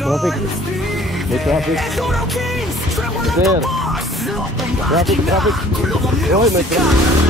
Traffic. May traffic. Sir. Traffic, traffic. Oy, may traffic.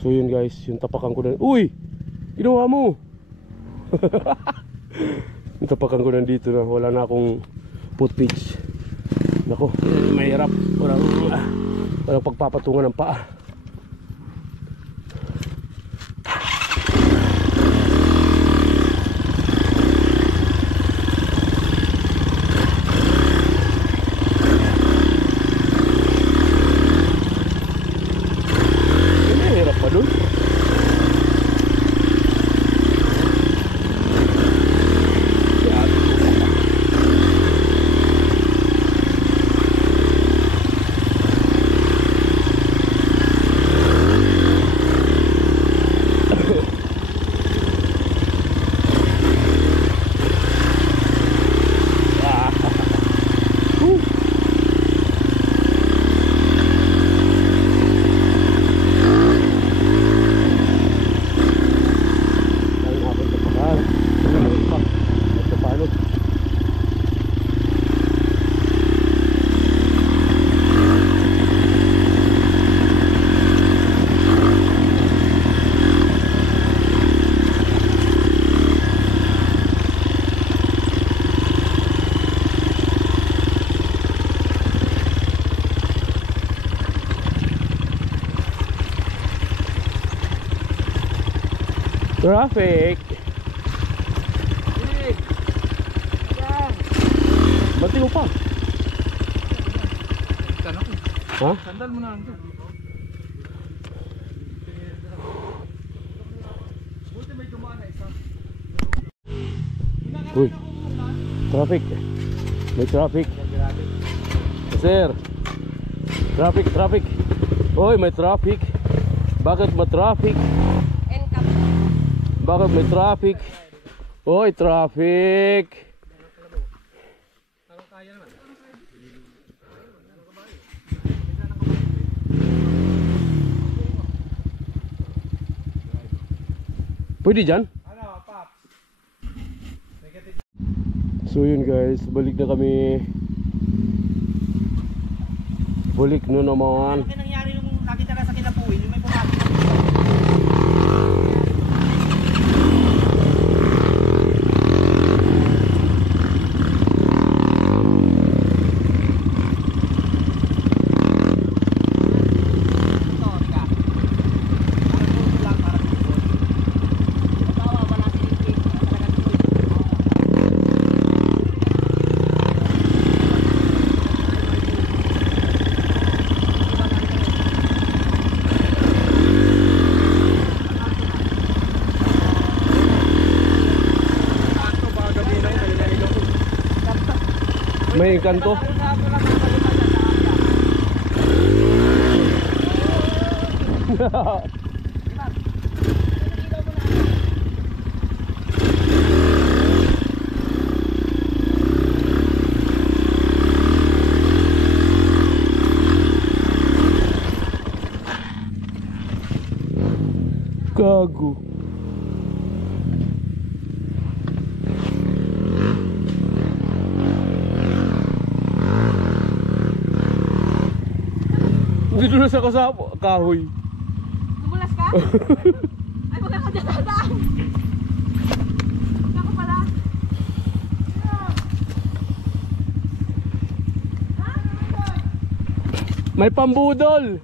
So yun guys, yung tapakan ko na. Uy! Ginawa mo! Yung tapakan ko nandito na. Wala na akong footage. Nako, mahirap. Walang pagpapatungan ng paa. Traffic. Bati mo pa. Ha? Sandal mo na lang ito. Uy, traffic. May traffic. Sir. Traffic, traffic. Uy, may traffic. Bakit may traffic? Bakit may traffic? Oy, traffic. Pwede dyan? So yun guys, balik na kami. Balik na naman. Ano nangyari nung nakita na sa Kinapuin? Yung may pumapit. May kanto. Gago. Dito na sa kahoy. Tumulas ka? Ay, wag ako dyan dadaan. Ako pala. May pambudol.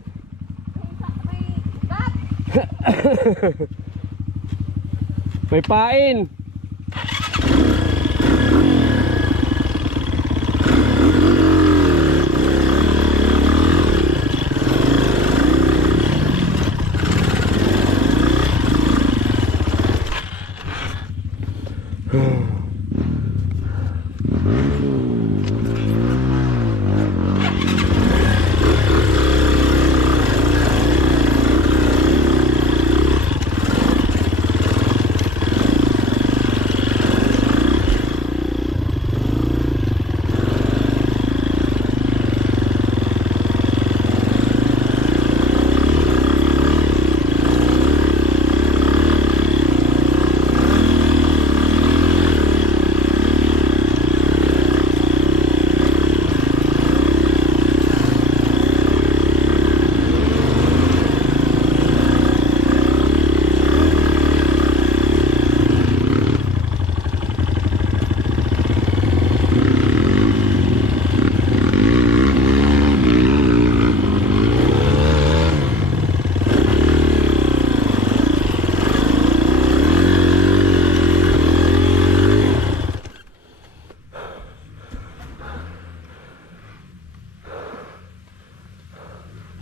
May bat. May pain.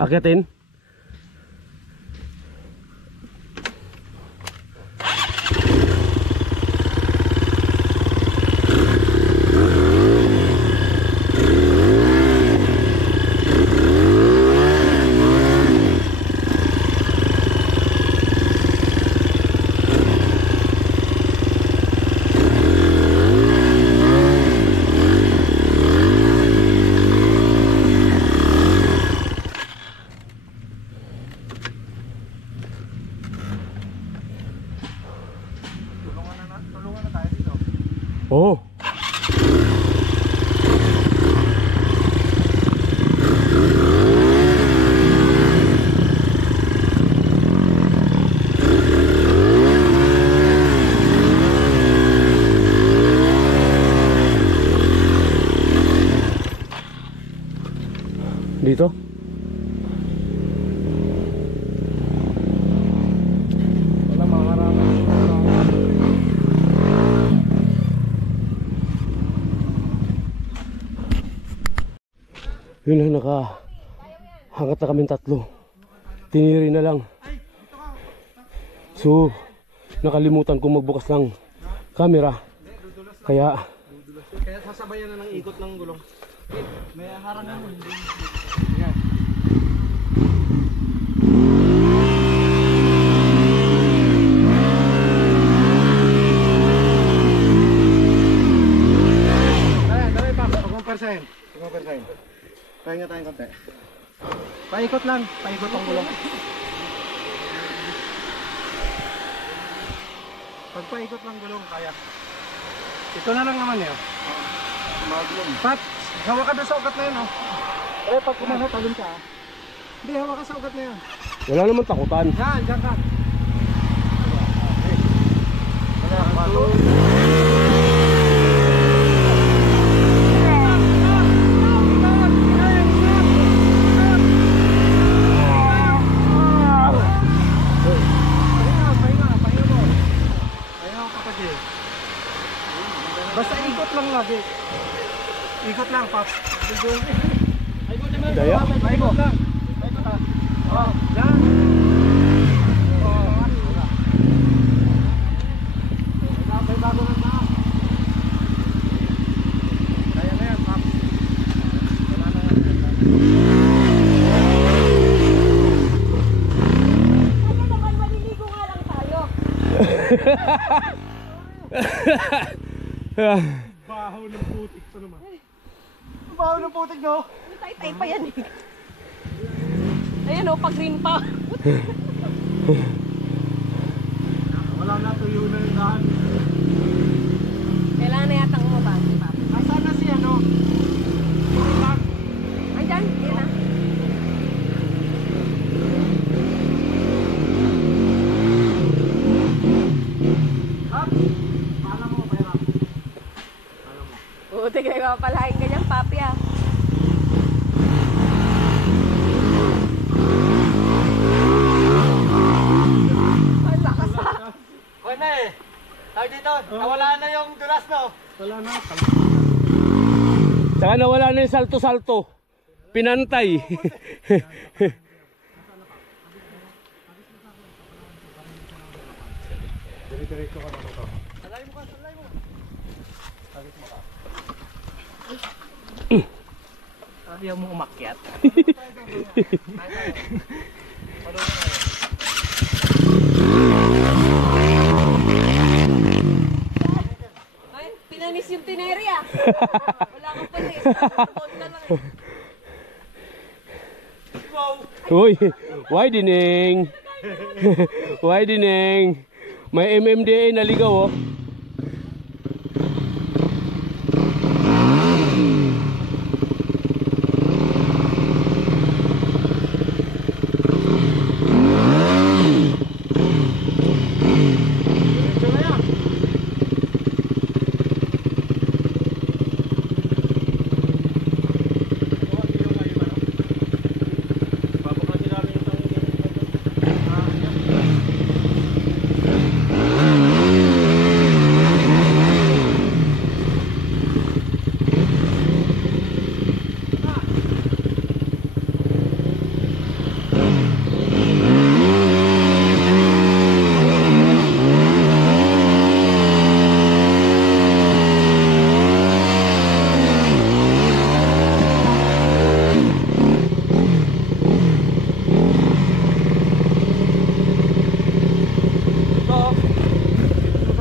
Akyatin. Tulungan na tayo dito. Oo. Dito? Wala mga harapan. Yun lang, hangat na kaming tatlo. Tiniri na lang. So, nakalimutan kong magbukas ng camera. Kaya, Kaya sasabayan na ng ikot ng gulong. May harang na mo. Dali pa, 5%. 5%. Pahinga tayong konti. Paikot lang, paikot ang gulong. Pag paikot lang gulong, kaya. Ito na lang naman yun. Pat, hawak ka doon sa ugat na yun, oh. Eh, pag kumaha, talon ka, ah. Hindi, hawak ka sa ugat na yun. wala naman takutan. Yan, dyan ka. Basta ikot lang lagi. Ikot lang, Pap. Daya? Ikot lang. Ikot lang. Oh, yan. May bago ng daan. Kaya na yan, Pap. Wala na yan. Ano naman, maliligo nga lang tayo. Baho ng putik pa naman. Baho ng putik, no? Tay-tay pa yan eh. Ayan o, pag green pa. Wala na, tuyo na yung daan. Kailangan na yatang mo ba? Nasaan na si ano? Putik. Andyan, yan ah. Hap! Pala mo, pahirap. Buti kayo mapalain ka dyan, papi ah. Ang lakas ah. Okay na eh. Tawag dito, nawala na yung dulas, no? Wala na. Saka nawala na yung salto-salto. Pinantay. Diretso ka na ito. Salay mo ka, salay mo. Salit mo ka. Ayaw mo umakyat. Ay, pinanis yung tineri ah. Wala kang panis. Bond na lang eh. Uy, widening. Widening. May MMDA naligaw oh. Diretso na yan. Babakasin namin yung tanong dito.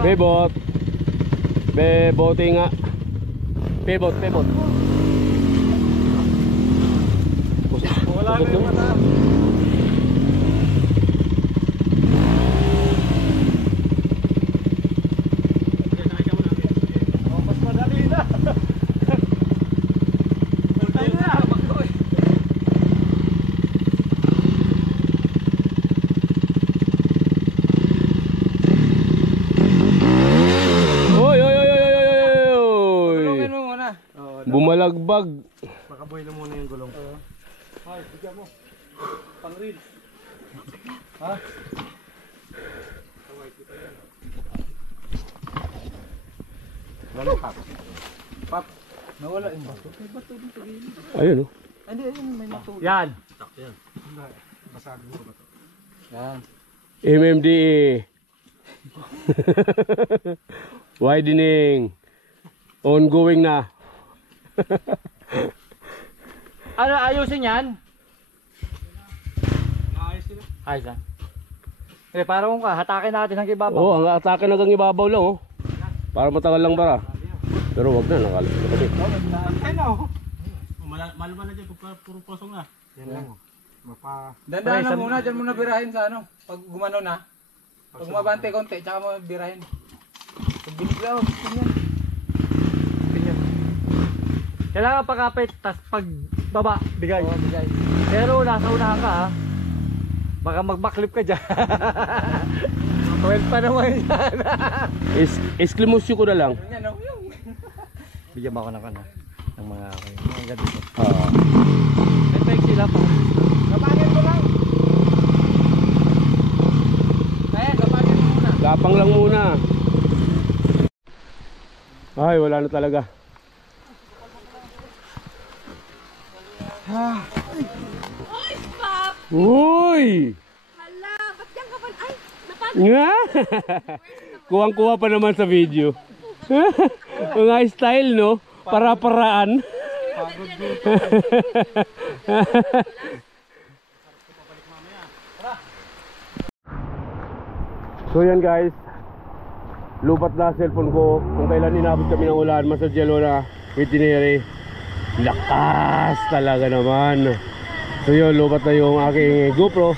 Bebot. Bebote nga. Bebot. Wala na yung mata. Mas madali na. Oy. Tulungin mo muna. Bumalagbag. Makaboy lang muna yung gulong. Ay, bigyan mo. Pang reel. Ha? Wala pap. Pap. Nawala yung bato. May bato dito gilid. Ayun oh. Hindi, ayun may natulog. Yan. Hindi. Basado yung bato. Yan. MMDA. Widening. Ongoing na. Ano ayusin yan? Naayos sila. Ayos ah. Eh, parang kung hatakin natin ang ibabaw. Oo, ang atake hanggang ibabaw lang oh. Para matagal lang bara. Pero wag na, nakalit na kami. Ay na oh. Malaman na dyan, puro posong na. Yan lang. Dandaan na muna, dyan muna birahin sa ano. Pag gumano na. Pag umabante konti, tsaka mo birahin. Pag binigla, ganyan. Kailangan pagkapit, tas pag baba, bigay. Oo, bigay. Pero nasa unahan ka ha. Baka mag-backflip ka dyan. Well pa naman yan. Esklimusyo ko na lang. Ganyan oh. Bigyan mo ako ng ano. Ng mga ganito. Ah. May bike sila pa. Kapagin mo lang. Ayan, kapagin mo muna. Gapang lang muna. Ay, wala na talaga. Oy, Pap! Uy! Hala, ba't yan ka pa? Ay, napagod. Nga! Kuwang-kuha pa naman sa video. Mga style, no? Para-paraan. So yan guys, lupat na cellphone ko kung kailan inabot kami ng ulan. Masadyalo na itinerary. Lakas talaga naman. So yun, lupat na yung aking GoPro.